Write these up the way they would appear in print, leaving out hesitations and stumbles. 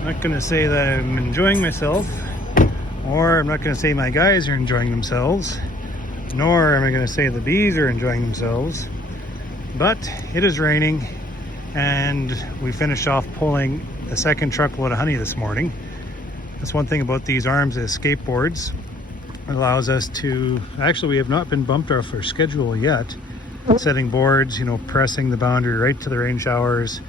I'm not going to say that I'm enjoying myself, or I'm not going to say my guys are enjoying themselves, nor am I going to say the bees are enjoying themselves, but it is raining and we finished off pulling the second truckload of honey this morning. That's one thing about these arms as skateboards. It allows us to, actually we have not been bumped off our schedule yet, setting boards, you know, pressing the boundary right to the rain showers,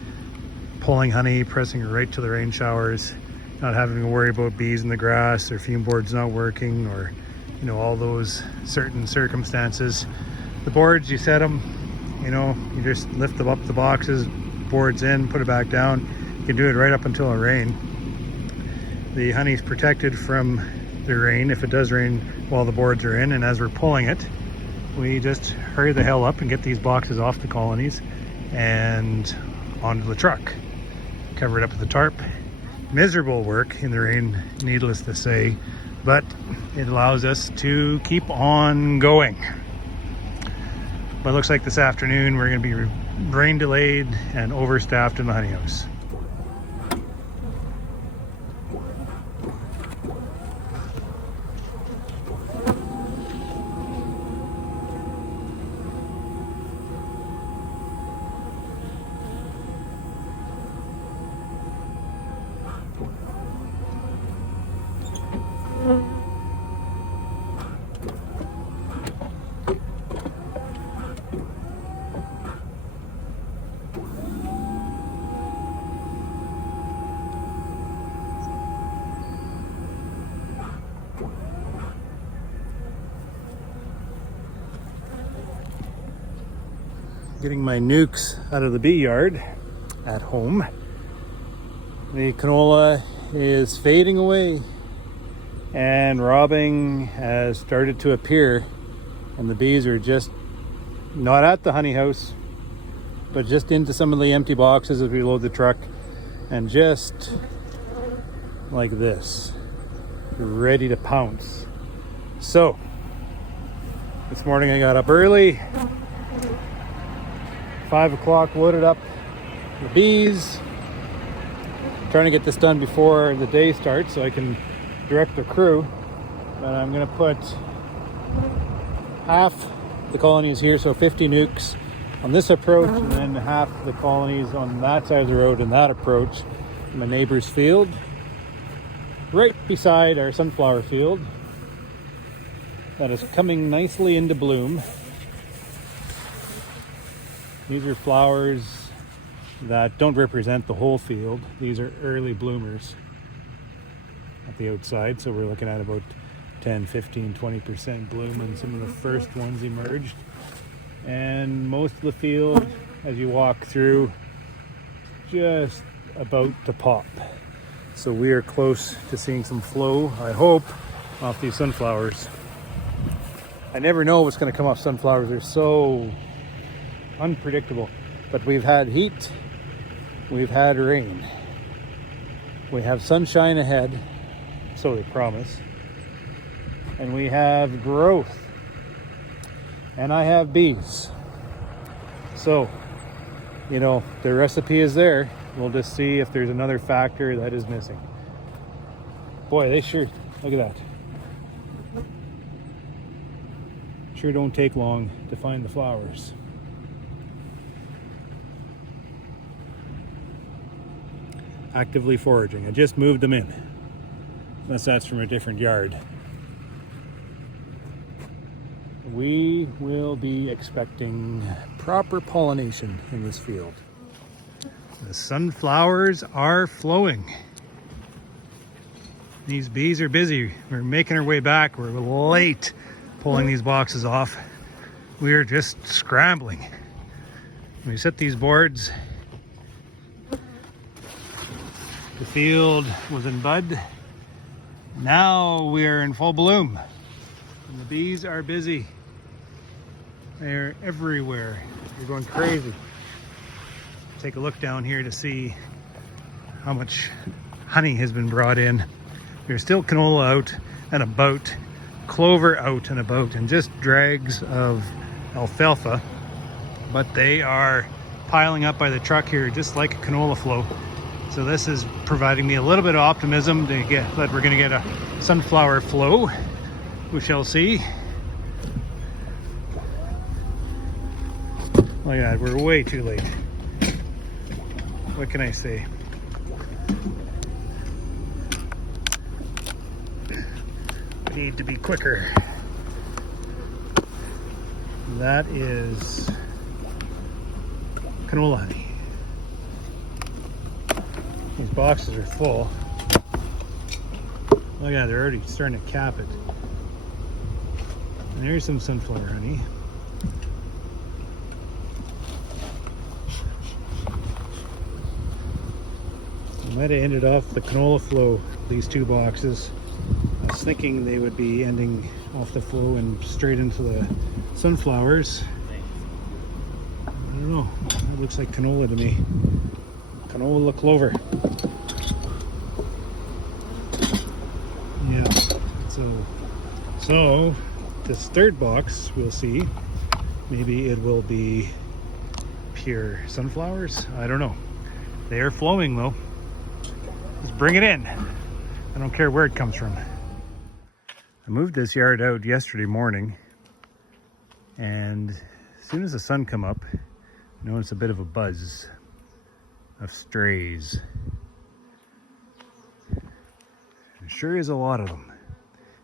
pulling honey, pressing it right to the rain showers, not having to worry about bees in the grass or fume boards not working, or, you know, all those certain circumstances. The boards, you set them, you know, you just lift them up the boxes, boards in, put it back down. You can do it right up until it rain. The honey's protected from the rain if it does rain while the boards are in, and as we're pulling it, we just hurry the hell up and get these boxes off the colonies and onto the truck. Cover it up with a tarp. Miserable work in the rain, needless to say, but it allows us to keep on going. But it looks like this afternoon we're going to be rain delayed and overstaffed in the honey house. Getting my nukes out of the bee yard at home. The canola is fading away and robbing has started to appear, and the bees are just not at the honey house, but just into some of the empty boxes as we load the truck, and just like this, ready to pounce. So this morning I got up early, 5 o'clock, loaded up the bees, trying to get this done before the day starts so I can direct the crew. But I'm going to put half the colonies here, so 50 nukes on this approach, and then half the colonies on that side of the road in that approach, in my neighbor's field, right beside our sunflower field that is coming nicely into bloom. These are flowers that don't represent the whole field. These are early bloomers at the outside, so we're looking at about 10, 15, 20% bloom, and some of the first ones emerged. And most of the field, as you walk through, just about to pop. So we are close to seeing some flow, I hope, off these sunflowers. I never know what's going to come off sunflowers. They're so unpredictable. But we've had heat, we've had rain, we have sunshine ahead, so they promise, and we have growth, and I have bees. So, you know, the recipe is there. We'll just see if there's another factor that is missing. Boy, they sure, look at that. Sure don't take long to find the flowers. Actively foraging. I just moved them in, unless that's from a different yard. We will be expecting proper pollination in this field. The sunflowers are flowing. These bees are busy. We're making our way back. We're late pulling these boxes off. We are just scrambling. We set these boards. The field was in bud. Now we are in full bloom. And the bees are busy. They're everywhere. They're going crazy. Take a look down here to see how much honey has been brought in. There's still canola out and about, clover out and about, and just dregs of alfalfa. But they are piling up by the truck here just like a canola flow. So this is providing me a little bit of optimism to get that we're going to get a sunflower flow. We shall see. Look at that, we're way too late. What can I say? We need to be quicker. That is canola honey. These boxes are full. Look at that, they're already starting to cap it. And there's some sunflower honey. I might have ended off the canola flow, these two boxes. I was thinking they would be ending off the flow and straight into the sunflowers. I don't know, it looks like canola to me. Canola clover. Yeah, so this third box, we'll see. Maybe it will be pure sunflowers. I don't know. They are flowing though. Just bring it in. I don't care where it comes from. I moved this yard out yesterday morning, and as soon as the sun come up, I noticed a bit of a buzz of strays. There sure is a lot of them.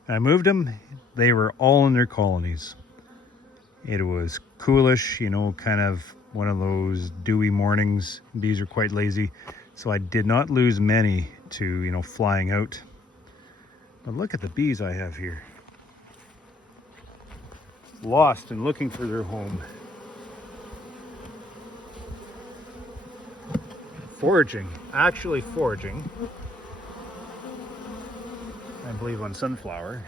And I moved them, they were all in their colonies. It was coolish, you know, kind of one of those dewy mornings. Bees are quite lazy, so I did not lose many to, you know, flying out. But look at the bees I have here. Lost and looking for their home. Foraging, actually foraging. I believe on sunflower.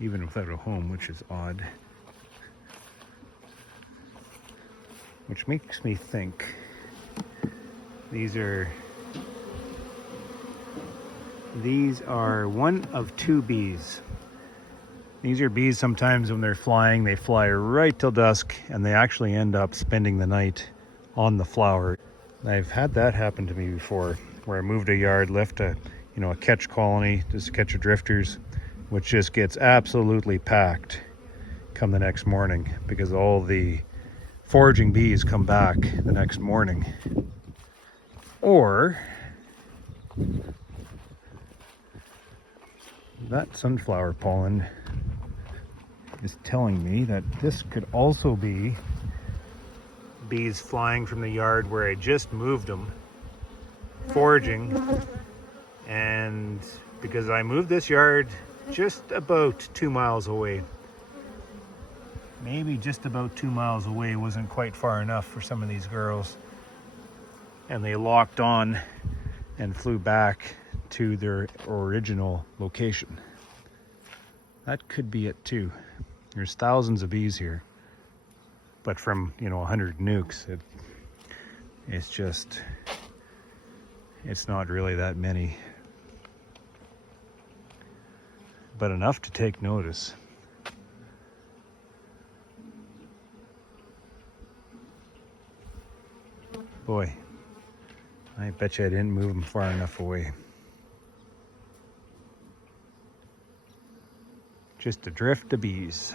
Even without a home, which is odd. Which makes me think these are one of two bees. These are bees, sometimes when they're flying, they fly right till dusk and they actually end up spending the night on the flower. I've had that happen to me before, where I moved a yard, left a catch colony, just a catch of drifters, which just gets absolutely packed come the next morning because all the foraging bees come back the next morning. Or that sunflower pollen is telling me that this could also be bees flying from the yard where I just moved them, foraging. And because I moved this yard just about 2 miles away, maybe just about 2 miles away, wasn't quite far enough for some of these girls, and they locked on and flew back to their original location. That could be it too. There's thousands of bees here, but from 100 nukes, it's not really that many, but enough to take notice. Boy, I bet you I didn't move them far enough away. Just a drift of bees.